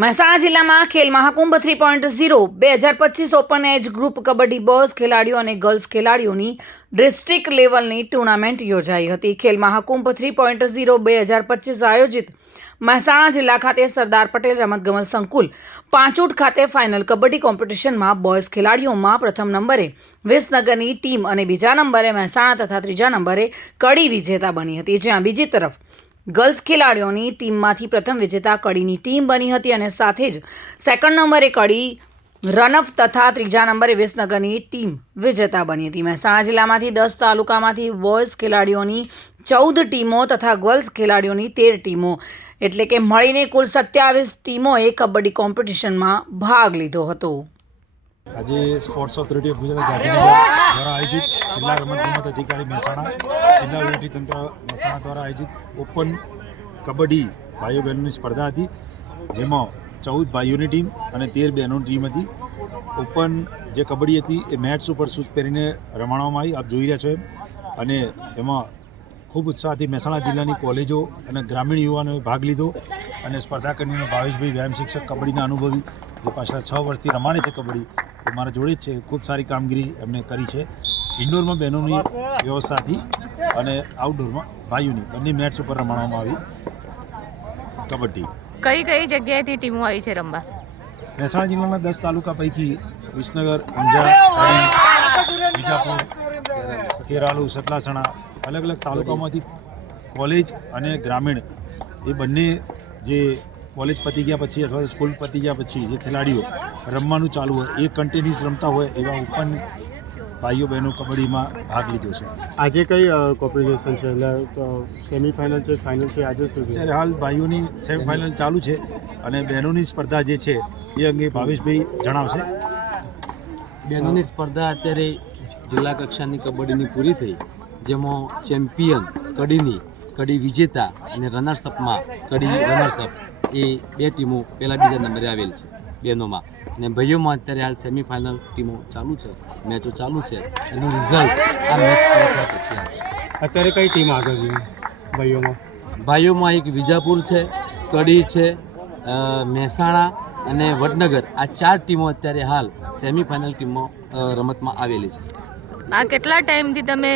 મહેસાણા જિલ્લામાં Khel Mahakumbh three point zero, બે હજાર પચીસ open age group kabaddi boys ખેલાડીઓ અને ગર્લ્સ ખેલાડીઓની ડિસ્ટ્રિક્ટ લેવલની ટુર્નામેન્ટ યોજાઈ હતી. Khel Mahakumbh three point zero, બે હજાર પચીસ આયોજિત મહેસાણા જિલ્લા ખાતે સરદાર પટેલ રમતગમત સંકુલ, પાંચોટ ખાતે ફાઇનલ કબડ્ડી કોમ્પિટિશનમાં બોયઝ ખેલાડીઓમાં પ્રથમ નંબરે, વિસનગરની ટીમ અને બીજા નંબરે, મહેસાણા તથા ત્રીજા નંબરે કડી વિજેતા બની હતી. જ્યાં બીજી તરફ ગર્લ્સ ખેલાડીઓની ટીમમાંથી પ્રથમ વિજેતા કડીની ટીમ બની હતી અને સાથે જ સેકન્ડ નંબરે કડી રનઅપ તથા ત્રીજા નંબરે વિસનગરની ટીમ વિજેતા બની હતી. મહેસાણા જિલ્લામાંથી દસ તાલુકામાંથી બોયઝ ખેલાડીઓની ચૌદ ટીમો તથા ગર્લ્સ ખેલાડીઓની તેર ટીમો. એટલે કે મળીને કુલ સત્યાવીસ ટીમોએ કબડ્ડી કોમ્પિટિશનમાં ભાગ લીધો હતો. આજે sports authority of Gujarat Gandhinagar દ્વારા આયોજિત જિલ્લા રમતગમત અધિકારી મહેસાણા, જિલ્લા વહીવટીતંત્ર મહેસાણા દ્વારા આયોજિત ઓપન કબડ્ડી ભાઈઓ બહેનોની સ્પર્ધા હતી, જેમાં ચૌદ ભાઈઓની ટીમ અને તેર બહેનોની ટીમ હતી. ઓપન જે કબડ્ડી હતી એ મેટ્સ ઉપર શૂઝ પહેરીને રમાડવામાં આવી, આપ જોઈ રહ્યા છો એમ. અને એમાં ખૂબ ઉત્સાહથી મહેસાણા જિલ્લાની કોલેજો અને ગ્રામીણ યુવાનોએ ભાગ લીધો અને સ્પર્ધા કરીને ભાવેશભાઈ, વ્યાયામ શિક્ષક, કબડ્ડીના અનુભવી જે પાછળ છ વર્ષથી રમાડે છે કબડ્ડી મારા જોડે જ છે ખૂબ સારી કામગીરી એમને કરી છે. ઇન્ડોરમાં બહેનોની વ્યવસ્થાથી અને આઉટડોરમાં ભાઈઓની બંને મેચ ઉપર રમાડવામાં આવી. કબડ્ડી. કઈ કઈ જગ્યાએથી ટીમો આવી છે રમવા? મહેસાણા જિલ્લાના દસ તાલુકા પૈકી વિસનગર ઊંઝા વિજાપુર કેરાલુ સતલાસણા અલગ અલગ તાલુકામાંથી કોલેજ અને ગ્રામીણ એ બંને જે કોલેજ પતી ગયા પછી અથવા સ્કૂલ પતી ગયા પછી જે ખેલાડીઓ રમવાનું ચાલુ હોય એ કન્ટિન્યુઅસ રમતા હોય એવા ઓપન ભાઈઓ બહેનો કબડ્ડીમાં ભાગ લીધો છે. આજે કઈ કોમ્પિટિશન છે? એટલે સેમિફાઇનલ છે ફાઇનલ છે આજે શું છે? અત્યારે હાલ ભાઈઓની સેમિફાઇનલ ચાલુ છે અને બહેનોની સ્પર્ધા જે છે એ અંગે ભાવેશભાઈ જણાવશે. બહેનોની સ્પર્ધા અત્યારે જિલ્લા કક્ષાની કબડ્ડીની પૂરી થઈ જેમાં ચેમ્પિયન કડીની કડી વિજેતા અને રનર્સઅપમાં કડી રનર્સઅપ એ બે ટીમો પહેલા બીજા નંબરે આવેલ છે બહેનોમાં અને ભાઈઓમાં અત્યારે હાલ સેમિફાઇનલ ટીમો ચાલુ છે મેચો ચાલુ છે એનું રિઝલ્ટ આ મેચ પૂરી પછી આવશે. અત્યારે કઈ ટીમ આગળ છે ભાઈઓમાં? ભાઈઓમાં એક વિજાપુર છે કડી છે મહેસાણા અને વડનગર. આ ચાર ટીમો અત્યારે હાલ સેમિફાઇનલ ટીમો રમતમાં આવેલી છે. આ કેટલા ટાઈમથી તમે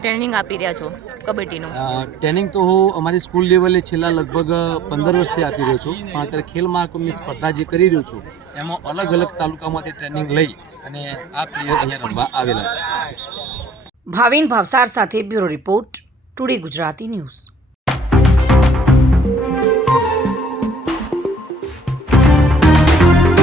ટ્રેનિંગ આપી રહ્યા છો કબડ્ડીનું? ટ્રેનિંગ તો હું અમારી સ્કૂલ લેવલે છેલ્લા લગભગ પંદર વર્ષથી આપી રહ્યો છું. પણ અત્યારે ખેલ મહાકુંભની સ્પર્ધા જે કરી રહ્યો છું એમાં અલગ અલગ તાલુકામાંથી ટ્રેનિંગ લઈ અને આ પ્લેયર અહીંયા રમવા આવેલા છે. ભાવિન ભાવસાર સાથે bureau report today Gujarati news.